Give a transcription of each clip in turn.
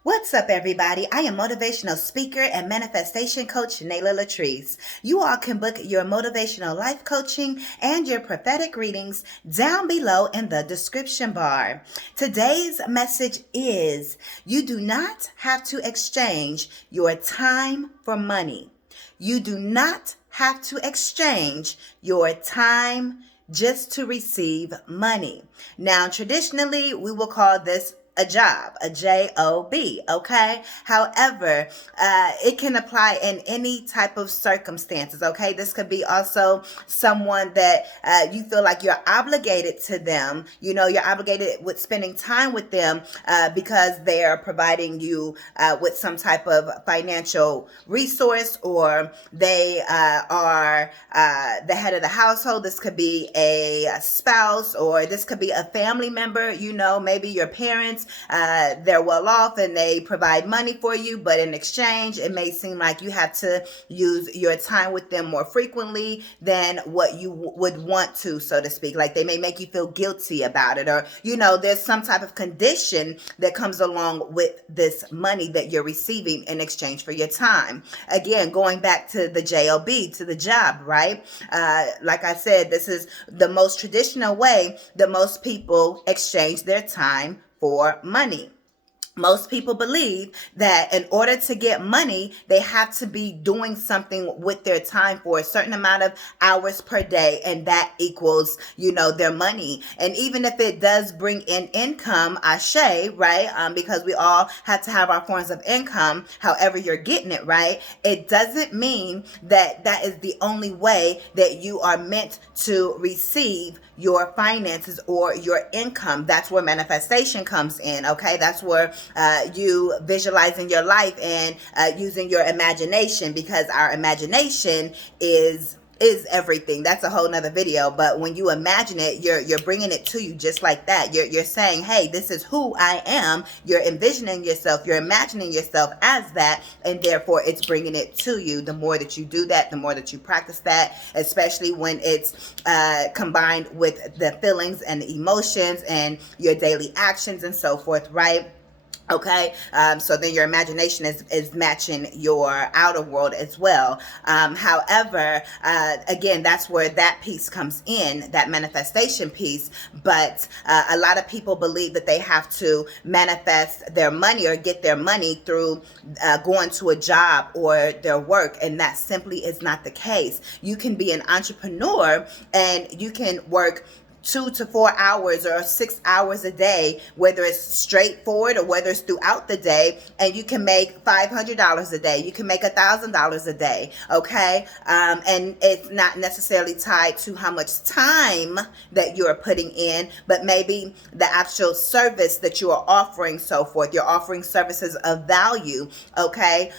What's up, everybody? I am motivational speaker and manifestation coach Nala Latrice. You all can book your motivational life coaching and your prophetic readings down below in the description bar. Today's message is you do not have to exchange your time for money. You do not have to exchange your time just to receive money. Now, traditionally, we will call this a job, a J-O-B, okay? However, it can apply in any type of circumstances, okay? This could be also someone that you feel like you're obligated to them. You know, you're obligated with spending time with them because they are providing you with some type of financial resource, or they are the head of the household. This could be a spouse, or this could be a family member, you know, maybe your parents. They're well off and they provide money for you, but in exchange, it may seem like you have to use your time with them more frequently than what you would want to, so to speak. Like they may make you feel guilty about it, or, you know, there's some type of condition that comes along with this money that you're receiving in exchange for your time. Again, going back to the job, to the job, right? Like I said, this is the most traditional way that most people exchange their time for money. Most people believe that in order to get money, they have to be doing something with their time for a certain amount of hours per day, and that equals, you know, their money. And even if it does bring in income, ashe, right? Because we all have to have our forms of income, however you're getting it, right? It doesn't mean that that is the only way that you are meant to receive your finances or your income. That's where manifestation comes in, okay? That's where you visualizing your life and using your imagination, because our imagination is everything. That's a whole nother video. But when you imagine it, you're bringing it to you just like that. You're saying, hey, this is who I am. You're envisioning yourself. You're imagining yourself as that. And therefore, it's bringing it to you. The more that you do that, the more that you practice that, especially when it's combined with the feelings and the emotions and your daily actions and so forth, right? Okay, so then your imagination is matching your outer world as well. However, again, that's where that piece comes in, that manifestation piece. But a lot of people believe that they have to manifest their money or get their money through going to a job or their work. And that simply is not the case. You can be an entrepreneur and you can work 2 to 4 hours or 6 hours a day, whether it's straightforward or whether it's throughout the day, and you can make $500 a day. You can make $1,000 a day, okay? And it's not necessarily tied to how much time that you're putting in, but maybe the actual service that you are offering, so forth. You're offering services of value, okay?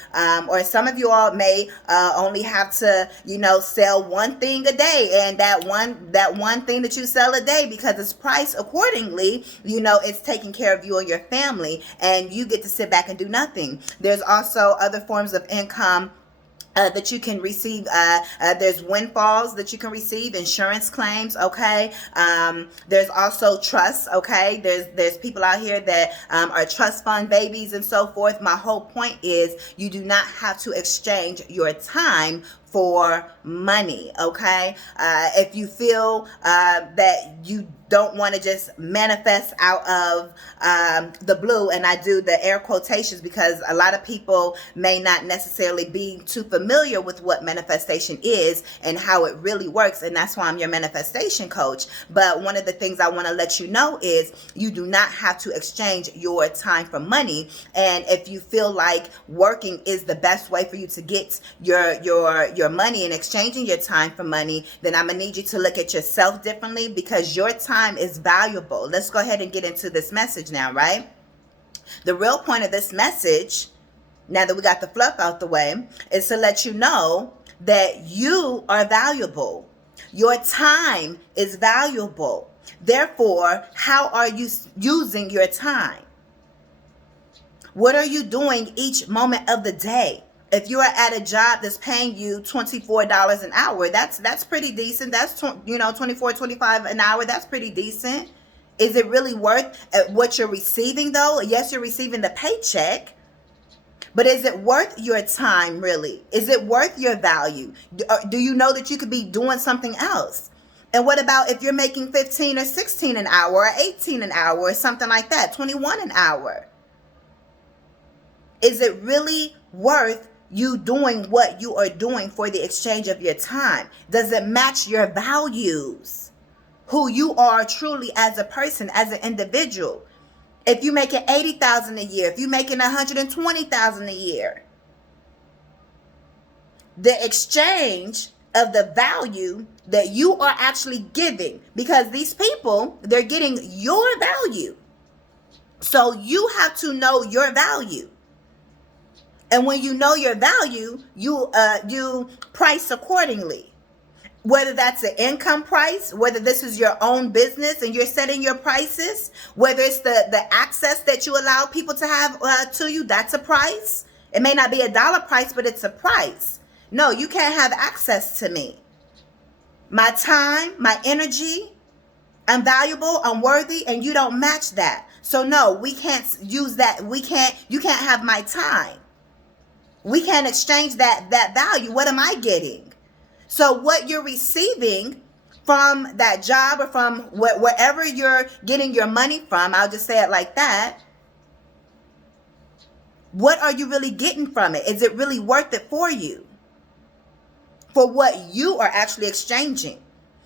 Or some of you all may only have to, you know, sell one thing a day, and that one thing that you sell a day, because it's priced accordingly, you know, it's taking care of you and your family, and you get to sit back and do nothing. There's also other forms of income that you can receive. There's windfalls that you can receive, insurance claims, okay? There's also trusts, okay? There's people out here that are trust fund babies and so forth. My whole point is you do not have to exchange your time for money, okay? If you feel that you don't want to just manifest out of the blue, and I do the air quotations because a lot of people may not necessarily be too familiar with what manifestation is and how it really works, and that's why I'm your manifestation coach. But one of the things I want to let you know is you do not have to exchange your time for money. And if you feel like working is the best way for you to get your money and exchanging your time for money, then I'm gonna need you to look at yourself differently, because your time is valuable. Let's go ahead and get into this message now, right? The real point of this message, now that we got the fluff out the way, is to let you know that you are valuable. Your time is valuable. Therefore, how are you using your time? What are you doing each moment of the day? If you are at a job that's paying you $24 an hour, that's pretty decent. That's, you know, $24, $25 an hour. That's pretty decent. Is it really worth what you're receiving though? Yes, you're receiving the paycheck, but is it worth your time really? Is it worth your value? Do you know that you could be doing something else? And what about if you're making 15 or 16 an hour or 18 an hour or something like that, 21 an hour? Is it really worth you doing what you are doing for the exchange of your time? Does it match your values? Who you are truly as a person, as an individual? If you're making $80,000 a year, if you're making $120,000 a year, the exchange of the value that you are actually giving, because these people, they're getting your value. So you have to know your value. And when you know your value, you price accordingly. Whether that's an income price, whether this is your own business and you're setting your prices, whether it's the access that you allow people to have to you, that's a price. It may not be a dollar price, but it's a price. No, you can't have access to me. My time, my energy, I'm valuable, I'm worthy, and you don't match that. So no, we can't use that. You can't have my time. We can't exchange that value. What am I getting? So what you're receiving from that job or from wherever you're getting your money from, I'll just say it like that. What are you really getting from it? Is it really worth it for you? For what you are actually exchanging?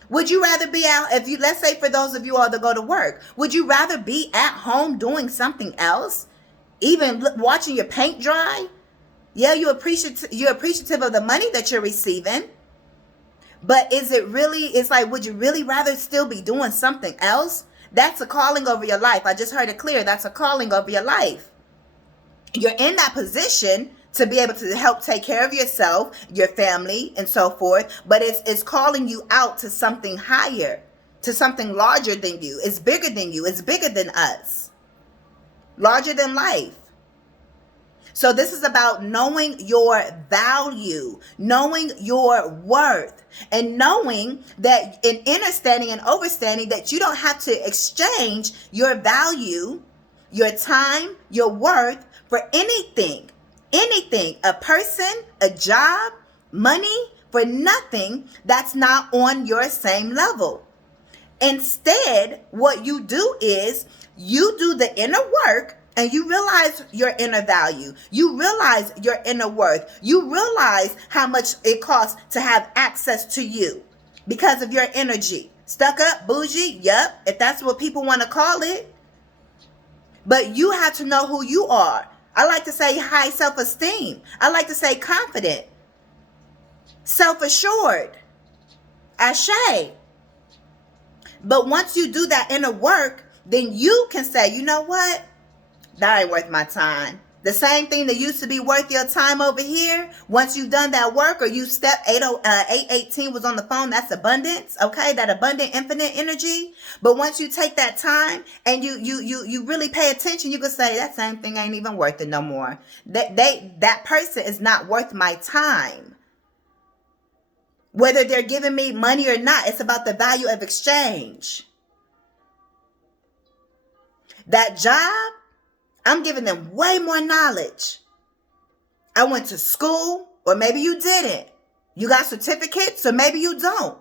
Would you rather be out, let's say for those of you all that go to work, would you rather be at home doing something else? Even watching your paint dry? Yeah, you're appreciative of the money that you're receiving. But is it really, it's like, would you really rather still be doing something else? That's a calling over your life. I just heard it clear. That's a calling over your life. You're in that position to be able to help take care of yourself, your family, and so forth. But it's calling you out to something higher, to something larger than you. It's bigger than you. It's bigger than us. Larger than life. So this is about knowing your value, knowing your worth, and knowing that in understanding and overstanding that you don't have to exchange your value, your time, your worth for anything, a person, a job, money, for nothing that's not on your same level. Instead, what you do is you do the inner work. And you realize your inner value. You realize your inner worth. You realize how much it costs to have access to you because of your energy. Stuck up, bougie, yep, if that's what people want to call it. But you have to know who you are. I like to say high self-esteem. I like to say confident, self-assured, ashay. But once you do that inner work, then you can say, you know what? That ain't worth my time. The same thing that used to be worth your time over here, once you've done that work, or you step 818 was on the phone, that's abundance, okay? That abundant, infinite energy. But once you take that time and you really pay attention, you can say that same thing ain't even worth it no more. That person is not worth my time. Whether they're giving me money or not, it's about the value of exchange. That job, I'm giving them way more knowledge. I went to school, or maybe you didn't. You got certificates, or maybe you don't.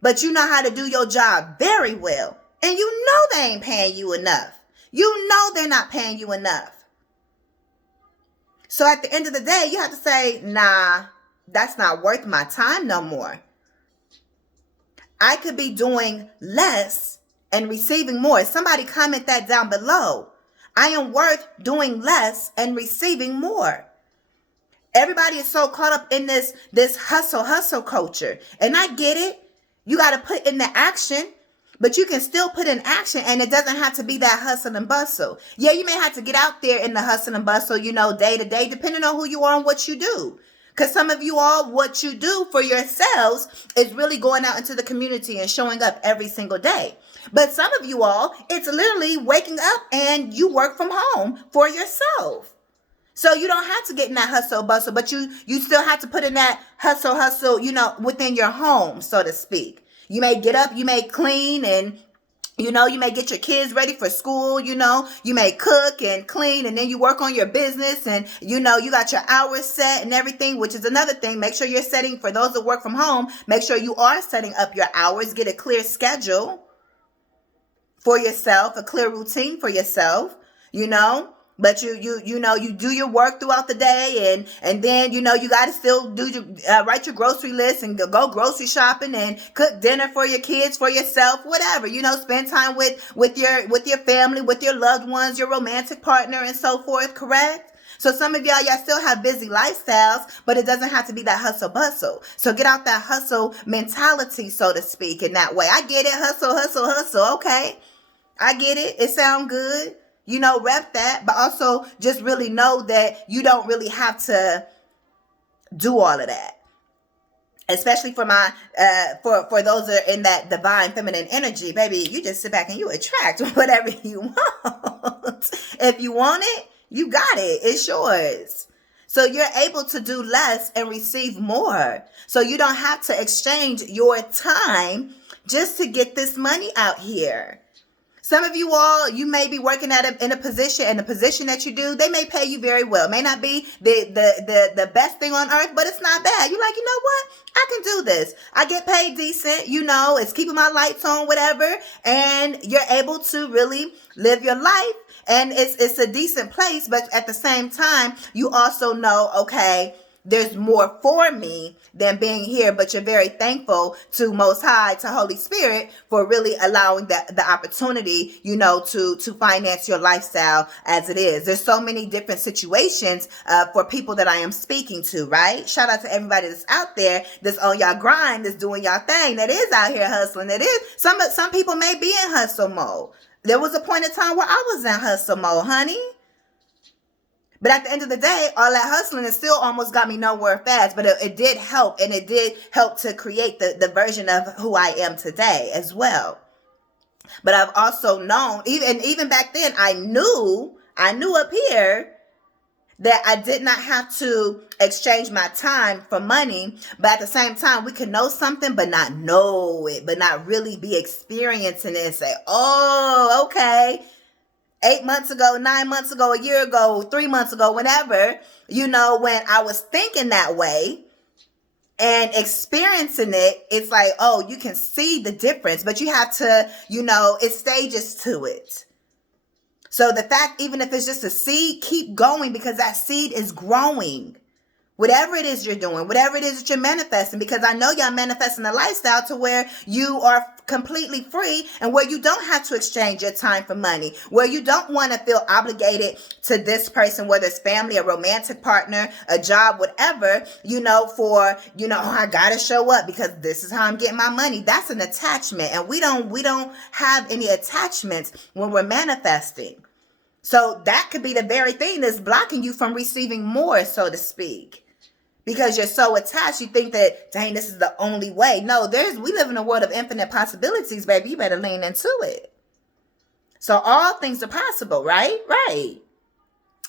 But you know how to do your job very well. And you know they ain't paying you enough. You know they're not paying you enough. So at the end of the day, you have to say, nah, that's not worth my time no more. I could be doing less and receiving more. Somebody comment that down below. I am worth doing less and receiving more. Everybody is so caught up in this hustle culture. And I get it. You got to put in the action, but you can still put in action, and it doesn't have to be that hustle and bustle. Yeah, you may have to get out there in the hustle and bustle, day to day, depending on who you are and what you do. Because some of you all, what you do for yourselves is really going out into the community and showing up every single day. But some of you all, it's literally waking up and you work from home for yourself. So you don't have to get in that hustle bustle, but you still have to put in that hustle, within your home, so to speak. You may get up, you may clean and You know, you may get your kids ready for school, you know, you may cook and clean, and then you work on your business, and, you know, you got your hours set and everything, which is another thing. Make sure you're setting, for those that work from home, make sure you are setting up your hours. Get a clear schedule for yourself, a clear routine for yourself, you know. But you know, you do your work throughout the day, and then, you know, you got to still do your write your grocery list and go grocery shopping and cook dinner for your kids, for yourself, whatever, you know, spend time with your family, with your loved ones, your romantic partner, and so forth. Correct? So some of y'all still have busy lifestyles, but it doesn't have to be that hustle bustle. So get out that hustle mentality, so to speak, in that way. I get it. Hustle, hustle, hustle. Okay. I get it. It sounds good. You know, rep that, but also just really know that you don't really have to do all of that. Especially for my, for those that are in that divine feminine energy, baby, you just sit back and you attract whatever you want. If you want it, you got it. It's yours. So you're able to do less and receive more. So you don't have to exchange your time just to get this money out here. Some of you all, you may be working in a position, and the position that you do, they may pay you very well. It may not be the best thing on earth, but it's not bad. You're like, you know what? I can do this. I get paid decent, you know, it's keeping my lights on, whatever. And you're able to really live your life. And it's a decent place, but at the same time, you also know, okay, there's more for me than being here, but you're very thankful to Most High, to Holy Spirit, for really allowing the opportunity, you know, to finance your lifestyle as it is. There's so many different situations for people that I am speaking to, right? Shout out to everybody that's out there, that's on y'all grind, that's doing y'all thing, that is out here hustling. That is, some people may be in hustle mode. There was a point in time where I was in hustle mode, honey. But at the end of the day, all that hustling, it still almost got me nowhere fast. But it did help, and it did help to create the version of who I am today as well. But I've also known, even back then, I knew up here that I did not have to exchange my time for money. But at the same time, we can know something, but not know it, but not really be experiencing it and say, oh, okay. 8 months ago, 9 months ago, a year ago, 3 months ago, whenever, you know, when I was thinking that way and experiencing it, it's like, oh, you can see the difference, but you have to, you know, it's stages to it. So the fact, even if it's just a seed, keep going, because that seed is growing. Whatever it is you're doing, whatever it is that you're manifesting, because I know y'all manifesting a lifestyle to where you are completely free, and where you don't have to exchange your time for money, where you don't want to feel obligated to this person, whether it's family, a romantic partner, a job, whatever, you know, for, you know, oh, I got to show up because this is how I'm getting my money. That's an attachment, and we don't have any attachments when we're manifesting. So that could be the very thing that's blocking you from receiving more, so to speak. Because you're so attached, you think that, dang, this is the only way. No, we live in a world of infinite possibilities, baby. You better lean into it. So all things are possible, right? Right.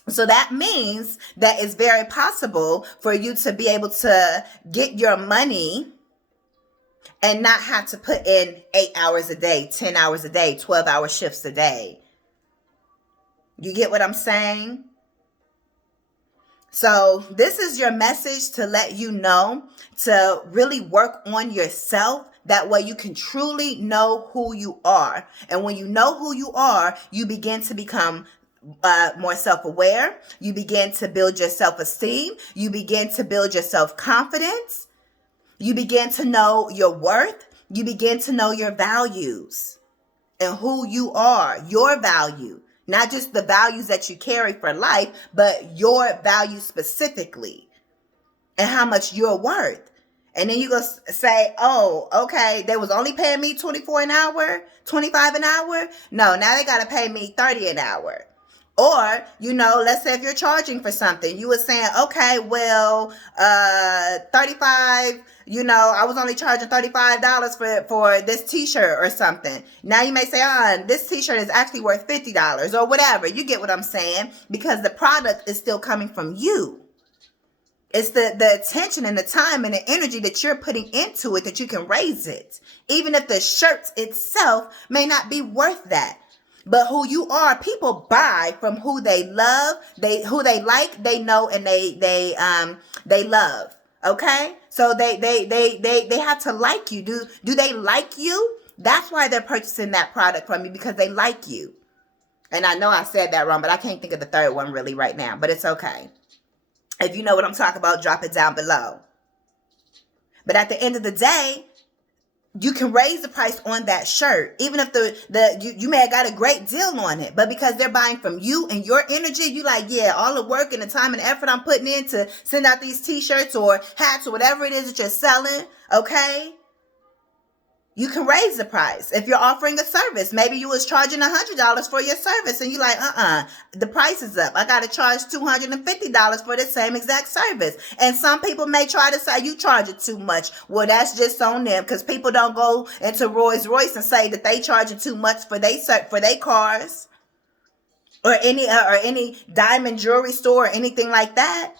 So that means that it's very possible for you to be able to get your money and not have to put in 8 hours a day, 10 hours a day, 12-hour shifts a day. You get what I'm saying? So this is your message to let you know to really work on yourself. That way you can truly know who you are. And when you know who you are, you begin to become more self-aware. You begin to build your self-esteem. You begin to build your self-confidence. You begin to know your worth. You begin to know your values and who you are, your value. Not just the values that you carry for life, but your value specifically and how much you're worth. And then you go say, oh, okay, they was only paying me $24 an hour, $25 an hour. No, now they got to pay me $30 an hour. Or, you know, let's say if you're charging for something, you were saying, okay, well, 35, you know, I was only charging $35 for this t-shirt or something. Now you may say, this t-shirt is actually worth $50 or whatever. You get what I'm saying? Because the product is still coming from you. It's the attention and the time and the energy that you're putting into it that you can raise it. Even if the shirt itself may not be worth that. But who you are, people buy from who they love, who they like, they know, and they love. Okay? So they have to like you. Do they like you? That's why they're purchasing that product from you, because they like you. And I know I said that wrong, but I can't think of the third one really right now, but it's okay. If you know what I'm talking about, drop it down below. But at the end of the day, you can raise the price on that shirt, even if you may have got a great deal on it, but because they're buying from you and your energy, you like, yeah, all the work and the time and effort I'm putting in to send out these t-shirts or hats or whatever it is that you're selling, okay? You can raise the price. If you're offering a service, maybe you was charging $100 for your service and you like, the price is up. I got to charge $250 for the same exact service. And some people may try to say you charge it too much. Well, that's just on them, because people don't go into Rolls Royce and say that they charging too much for their cars or any diamond jewelry store or anything like that.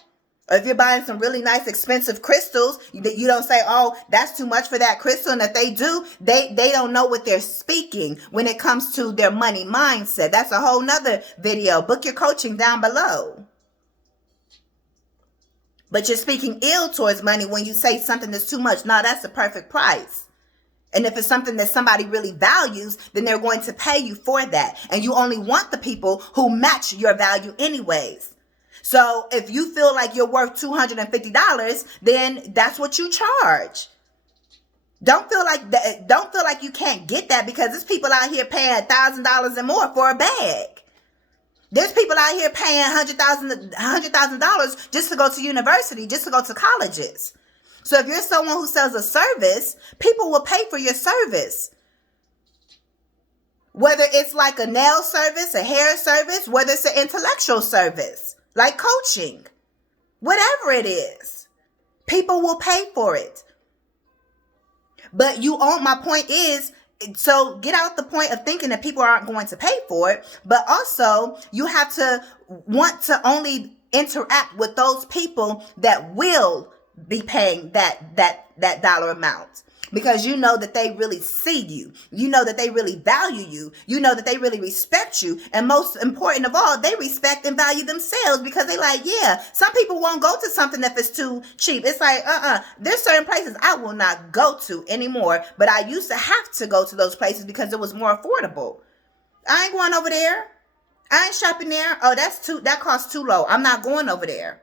Or if you're buying some really nice expensive crystals, you don't say, oh, that's too much for that crystal. And if they do, they don't know what they're speaking when it comes to their money mindset. That's a whole nother video. Book your coaching down below. But you're speaking ill towards money when you say something that's too much. No, that's the perfect price. And if it's something that somebody really values, then they're going to pay you for that. And you only want the people who match your value anyways. So if you feel like you're worth $250, then that's what you charge. Don't feel like you can't get that, because there's people out here paying $1,000 and more for a bag. There's people out here paying $100,000 just to go to university, just to go to colleges. So if you're someone who sells a service, people will pay for your service. Whether it's like a nail service, a hair service, whether it's an intellectual service, like coaching, whatever it is, people will pay for it. But my point is, so get out the point of thinking that people aren't going to pay for it, but also you have to want to only interact with those people that will be paying that dollar amount. Because you know that they really see you. You know that they really value you. You know that they really respect you. And most important of all, they respect and value themselves, because they like, yeah, some people won't go to something if it's too cheap. It's like, there's certain places I will not go to anymore. But I used to have to go to those places because it was more affordable. I ain't going over there. I ain't shopping there. Oh, that costs too low. I'm not going over there.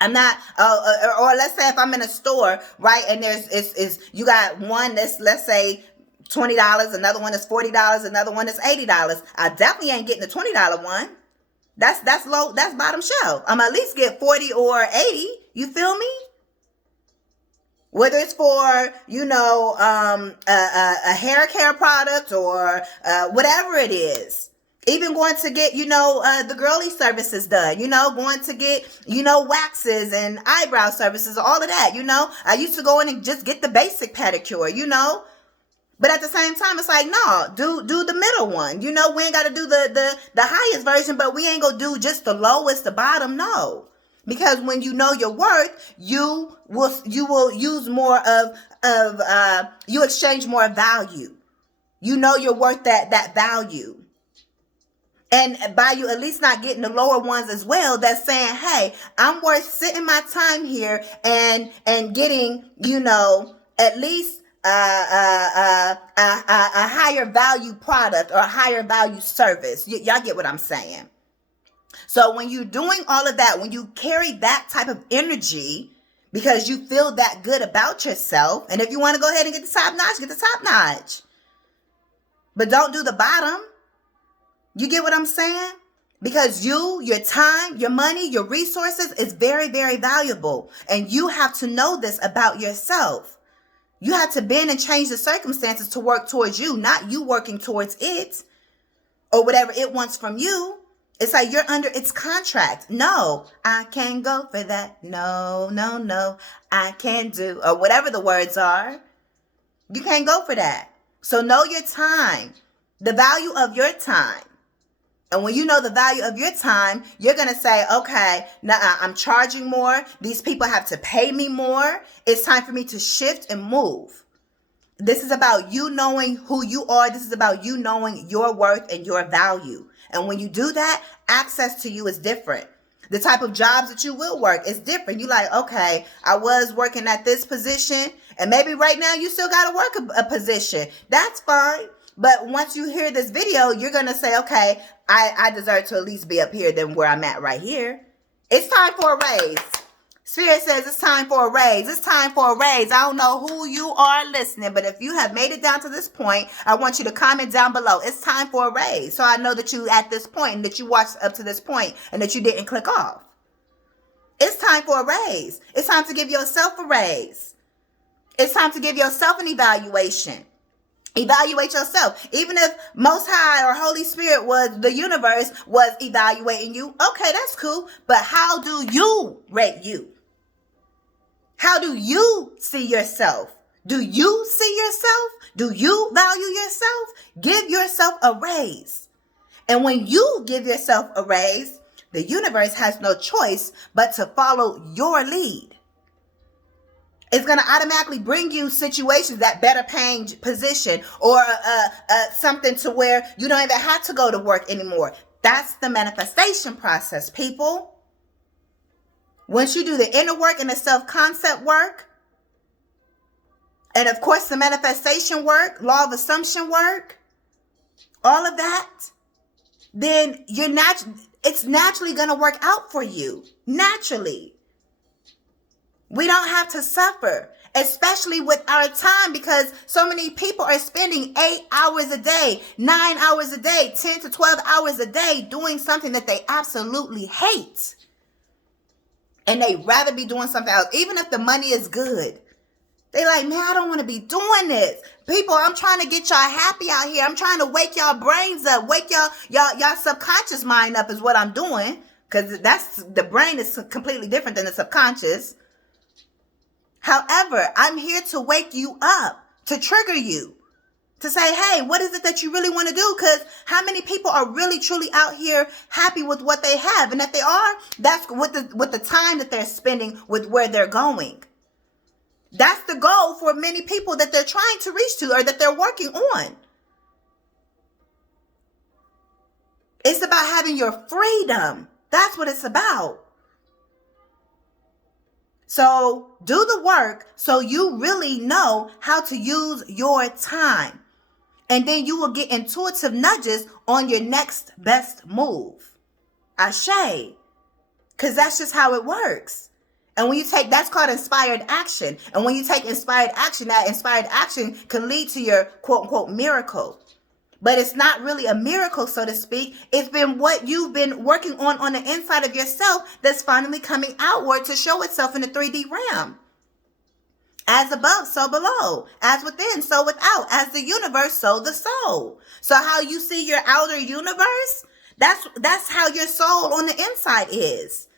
I'm not, or let's say if I'm in a store, right, and you got one that's, let's say, $20, another one is $40, another one is $80. I definitely ain't getting the $20 one. That's low, that's bottom shelf. I'm at least get 40 or 80. You feel me? Whether it's for, a hair care product or whatever it is. Even going to get, the girly services done, going to get, waxes and eyebrow services, all of that, I used to go in and just get the basic pedicure, but at the same time, it's like, no, do the middle one. We ain't got to do the highest version, but we ain't going to do just the lowest, the bottom. No, because when you know your worth, you will use more you exchange more value. You're worth that value. And by you at least not getting the lower ones as well, that's saying, hey, I'm worth sitting my time here and getting, at least a higher value product or a higher value service. Y'all get what I'm saying? So when you're doing all of that, when you carry that type of energy, because you feel that good about yourself, and if you want to go ahead and get the top notch, get the top notch. But don't do the bottom. You get what I'm saying? Because your time, your money, your resources is very, very valuable. And you have to know this about yourself. You have to bend and change the circumstances to work towards you, not you working towards it or whatever it wants from you. It's like you're under its contract. No, I can't go for that. No, I can't do, or whatever the words are. You can't go for that. So know your time, the value of your time. And when you know the value of your time, you're going to say, okay, nah, I'm charging more. These people have to pay me more. It's time for me to shift and move. This is about you knowing who you are. This is about you knowing your worth and your value. And when you do that, access to you is different. The type of jobs that you will work is different. You like, okay, I was working at this position, and maybe right now you still got to work a position. That's fine. But once you hear this video, you're going to say, okay, I deserve to at least be up here than where I'm at right here. It's time for a raise. Spirit says it's time for a raise. It's time for a raise. I don't know who you are listening, but if you have made it down to this point, I want you to comment down below. It's time for a raise. So I know that you at this point and that you watched up to this point and that you didn't click off. It's time for a raise. It's time to give yourself a raise. It's time to give yourself an evaluation. Evaluate yourself. Even if Most High or Holy Spirit the universe was evaluating you, okay, that's cool. But how do you rate you? How do you see yourself? Do you see yourself? Do you value yourself? Give yourself a raise. And when you give yourself a raise, the universe has no choice but to follow your lead. It's going to automatically bring you situations that better paying position or something to where you don't even have to go to work anymore. That's the manifestation process, people. Once you do the inner work and the self-concept work, and of course the manifestation work, law of assumption work, all of that, then it's naturally going to work out for you. Naturally. We don't have to suffer, especially with our time, because so many people are spending 8 hours a day, 9 hours a day, 10 to 12 hours a day doing something that they absolutely hate. And they'd rather be doing something else, even if the money is good. They like, man, I don't want to be doing this. People, I'm trying to get y'all happy out here. I'm trying to wake y'all brains up, wake y'all subconscious mind up is what I'm doing. Because the brain is completely different than the subconscious. However, I'm here to wake you up, to trigger you, to say, hey, what is it that you really want to do? Because how many people are really, truly out here happy with what they have? And if they are, that's with the time that they're spending with where they're going. That's the goal for many people that they're trying to reach to or that they're working on. It's about having your freedom. That's what it's about. So do the work so you really know how to use your time. And then you will get intuitive nudges on your next best move. Ashe. Because that's just how it works. And when you take, that's called inspired action. And when you take inspired action, that inspired action can lead to your quote unquote miracle. But it's not really a miracle, so to speak. It's been what you've been working on the inside of yourself that's finally coming outward to show itself in the 3D realm. As above, so below. As within, so without. As the universe, so the soul. So how you see your outer universe, that's how your soul on the inside is.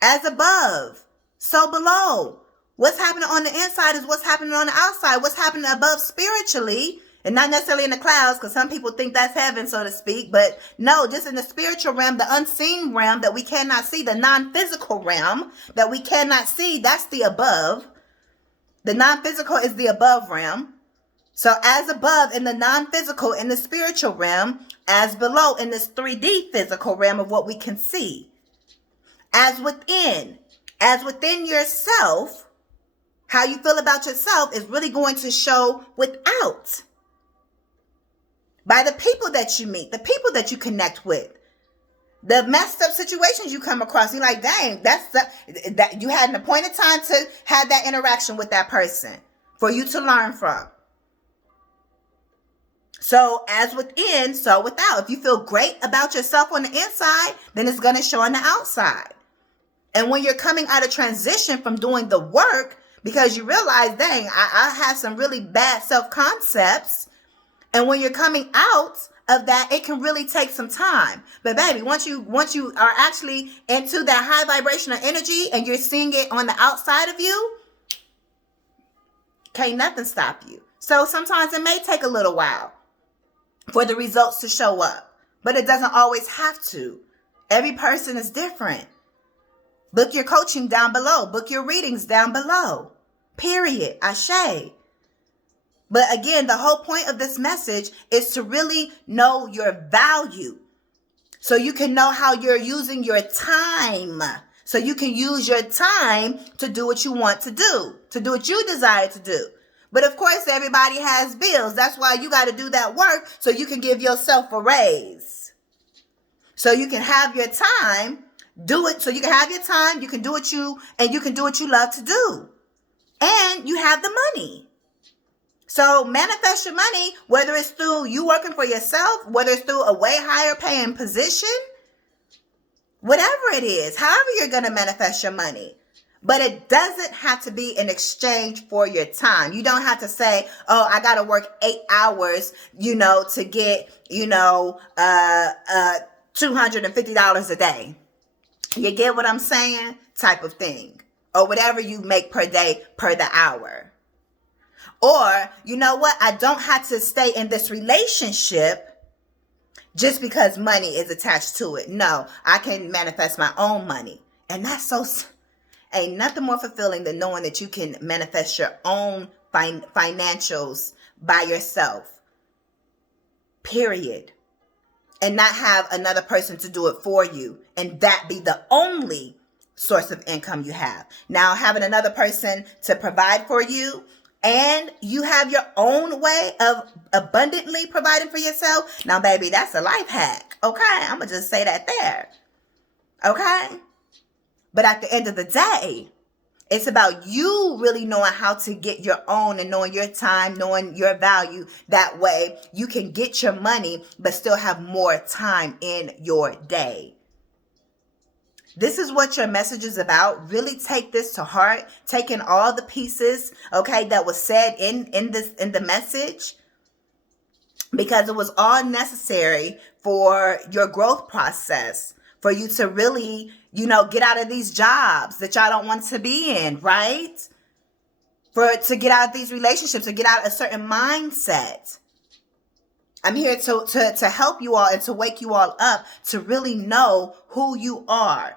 As above, so below. What's happening on the inside is what's happening on the outside. What's happening above spiritually, and not necessarily in the clouds, because some people think that's heaven, so to speak. But no, just in the spiritual realm, the unseen realm that we cannot see, the non-physical realm that we cannot see, that's the above. The non-physical is the above realm. So as above in the non-physical, in the spiritual realm, as below in this 3D physical realm of what we can see. As within yourself, how you feel about yourself is really going to show without. By the people that you meet, the people that you connect with, the messed up situations you come across. You're like, dang, that you had an appointed time to have that interaction with that person for you to learn from. So as within, so without. If you feel great about yourself on the inside, then it's going to show on the outside. And when you're coming out of transition from doing the work, because you realize, dang, I have some really bad self-concepts. And when you're coming out of that, it can really take some time. But baby, once you are actually into that high vibrational energy and you're seeing it on the outside of you, can't nothing stop you. So sometimes it may take a little while for the results to show up. but it doesn't always have to. Every person is different. Book your coaching down below. Book your readings down below. Period. Ashe. But again, the whole point of this message is to really know your value. So you can know how you're using your time. So you can use your time to do what you want to do what you desire to do. But of course, everybody has bills. That's why you got to do that work so you can give yourself a raise. So you can have your time, do it. So you can have your time, you can do what you love to do. And you have the money. So manifest your money, whether it's through you working for yourself, whether it's through a way higher paying position, whatever it is, however you're going to manifest your money. But it doesn't have to be in exchange for your time. You don't have to say, oh, I got to work 8 hours, to get, $250 a day. You get what I'm saying? Type of thing. Or whatever you make per day, per the hour. Or, you know what? I don't have to stay in this relationship just because money is attached to it. No, I can manifest my own money. And that's ain't nothing more fulfilling than knowing that you can manifest your own financials by yourself. Period. And not have another person to do it for you. And that be the only source of income you have. Now, having another person to provide for you, and you have your own way of abundantly providing for yourself. Now, baby, that's a life hack. Okay? I'm going to just say that there. Okay? But at the end of the day, it's about you really knowing how to get your own and knowing your time, knowing your value. That way, you can get your money, but still have more time in your day. This is what your message is about. Really take this to heart. Taking all the pieces, okay, that was said in the message, because it was all necessary for your growth process, for you to really, get out of these jobs that y'all don't want to be in, right? To get out of these relationships, to get out of a certain mindset. I'm here to help you all and to wake you all up to really know who you are.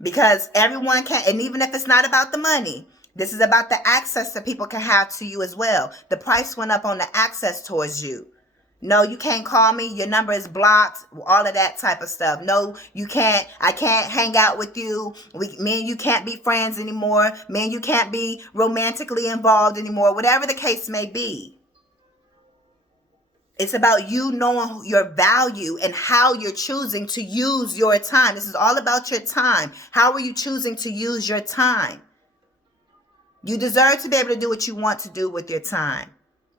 Because everyone can, and even if it's not about the money, this is about the access that people can have to you as well. The price went up on the access towards you. No, you can't call me. Your number is blocked. All of that type of stuff. No, you can't. I can't hang out with you. Me and you can't be friends anymore. Me and you can't be romantically involved anymore. Whatever the case may be. It's about you knowing your value and how you're choosing to use your time. This is all about your time. How are you choosing to use your time? You deserve to be able to do what you want to do with your time.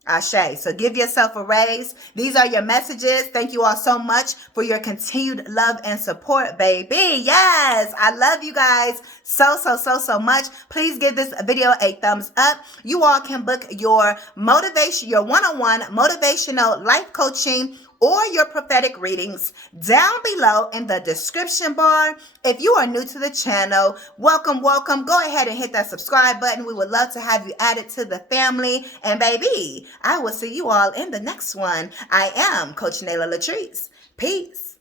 Ashe. So give yourself a raise. These are your messages. Thank you all so much for your continued love and support, baby. Yes, I love you guys so much. Please give this video a thumbs up. You all can book your one-on-one motivational life coaching or your prophetic readings down below in the description bar. If you are new to the channel, welcome. Go ahead and hit that subscribe button. We would love to have you added to the family. And baby, I will see you all in the next one. I am Coach Nala Latrice. Peace.